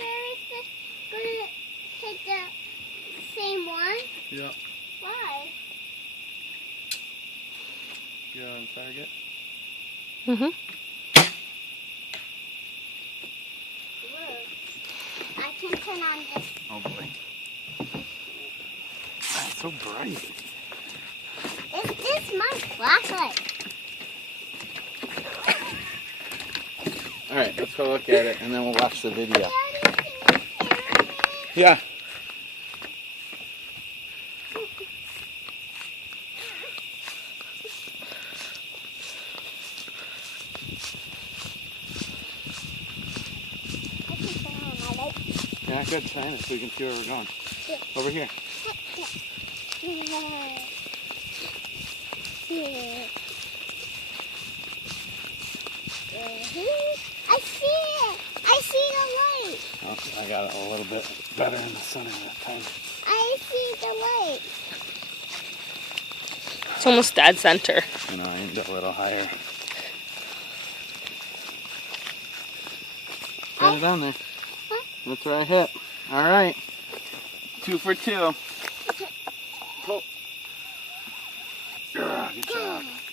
ferret gonna hit the same one? Yep. Why? You're on target. Look, I can turn on this. Oh boy. That's so bright. Is this my flashlight? Alright, let's go look at it and then we'll watch the video. Daddy, can you hear me? Yeah. I can turn on my light. Yeah, good. Shine it so we can see where we're going. Yeah. Over here. Yeah. I see it. I see the light. Oh, I got it a little bit better in the center that time. I see the light. It's almost dead center. You know, I aimed it a little higher. Got it down there. Huh? That's where I hit. Alright. 2 for 2. Okay. Cool.